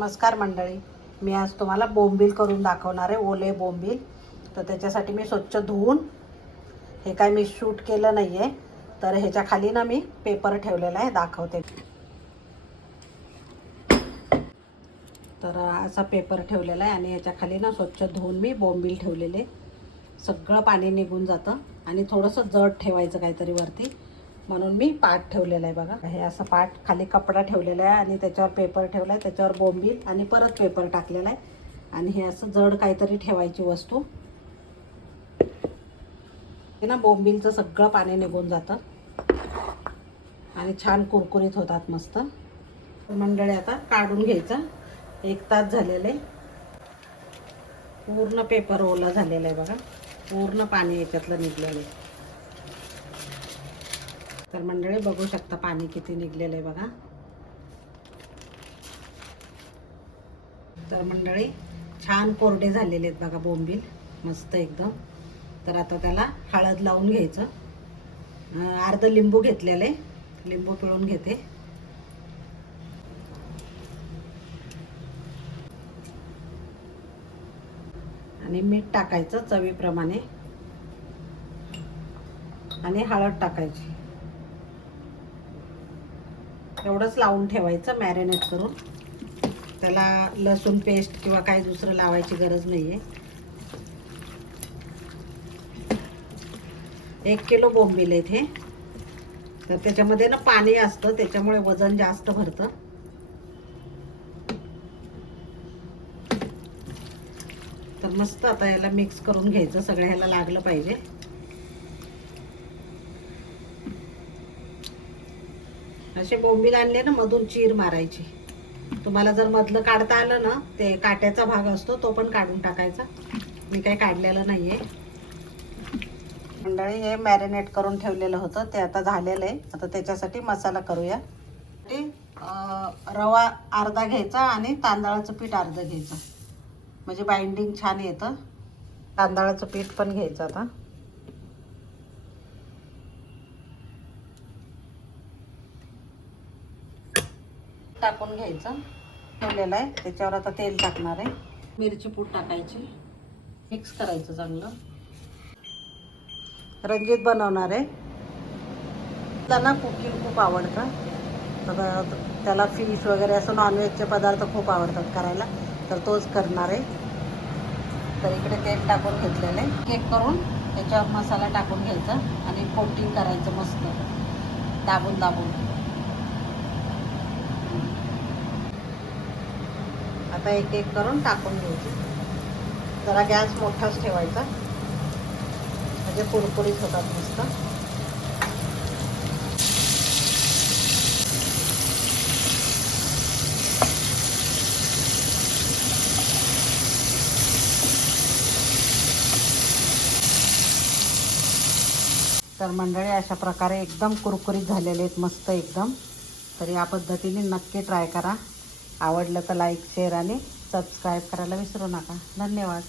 नमस्कार मंडळी, मी आज तुम्हाला बोंबील करून दाखवणार आहे. ओले बोंबील. तर त्याच्यासाठी मी स्वच्छ धुवून, हे काय मी शूट केलं नाही आहे, तर ह्याच्या खाली ना मी पेपर ठेवलेला आहे, दाखवते. तर असा पेपर ठेवलेला आहे आणि याच्या खाली ना स्वच्छ धुवून मी बोंबील ठेवलेले. सगळं पाणी निघून जातं आणि थोडंसं जड ठेवायचं काहीतरी वरती, म्हणून मी पाट ठेवलेला आहे. बघा, हे असं पाट, खाली कपडा ठेवलेला आहे आणि त्याच्यावर पेपर ठेवला आहे, त्याच्यावर बोंबील आणि परत पेपर टाकलेला आहे. आणि हे असं जड काहीतरी ठेवायची वस्तू. हे ना बोंबीलचं सगळं पाणी निघून जातं आणि छान कुरकुरीत होतात मस्त. मंडळी आता काढून घ्यायचं. 1 तास झालेले, पूर्ण पेपर ओला झालेला आहे. बघा, पूर्ण पाणी याच्यातलं निघलेलं आहे. तर मंडळी बघू शकता पाणी किती निघलेलं आहे. बघा, तर मंडळी छान कोरडे झालेले आहेत बघा बोंबील, मस्त एकदम. तर आता त्याला हळद लावून घ्यायचं. अर्ध लिंबू घेतलेलं आहे, लिंबू पिळून घेते. आणि मीठ टाकायचं चवीप्रमाणे आणि हळद टाकायची. एवढंच लावून ठेवायचं मॅरिनेट करून. त्याला लसूण पेस्ट किंवा काही दुसरं लावायची गरज नाही आहे. 1 किलो बोंबील आहेत हे. तर त्याच्यामध्ये ना पाणी असतं, त्याच्यामुळे वजन जास्त भरतं. तर मस्त आता याला मिक्स करून घ्यायचं, सगळं ह्याला लागलं पाहिजे. असे बोंबील आणले ना, मधून चीर मारायची. तुम्हाला जर मधलं काढता आलं ना, ते काट्याचा भाग असतो तो पण काढून टाकायचा. मी काही काढलेलं नाहीये. मंडळी हे मॅरिनेट करून ठेवलेलं होतं, ते आता झालेलं आहे. आता त्याच्यासाठी मसाला करूया. रवा अर्धा घ्यायचा आणि तांदळाचं पीठ अर्धं घ्यायचं, म्हणजे बाइंडिंग छान येतं. तांदळाचं पीठ पण घ्यायचं आता. टाकून घ्यायचं, ठेवलेलं आहे. त्याच्यावर आता तेल टाकणार आहे. मिरची पूड टाकायची, मिक्स करायचं चांगलं. रंजित बनवणार आहे. त्यांना कुकिंग खूप आवडतं, तर त्याला फिश वगैरे असं नॉनव्हेजचे पदार्थ खूप आवडतात करायला, तर तोच करणार आहे. तर इकडे तेल टाकून घेतलेलं आहे. केक करून त्याच्यावर मसाला टाकून घ्यायचा आणि कोटिंग करायचं मस्त दाबून दाबून. आता एक एक करून टाकून घ्यायची. जरा गॅस मोठाच ठेवायचा, म्हणजे कुरकुरीत होतात मस्त. तर मंडळी अशा प्रकारे एकदम कुरकुरीत झालेले आहेत मस्त एकदम. तर या पद्धतीने नक्की ट्राय करा. आवडलं तर लाईक, शेअर आणि सबस्क्राईब करायला विसरू नका. धन्यवाद.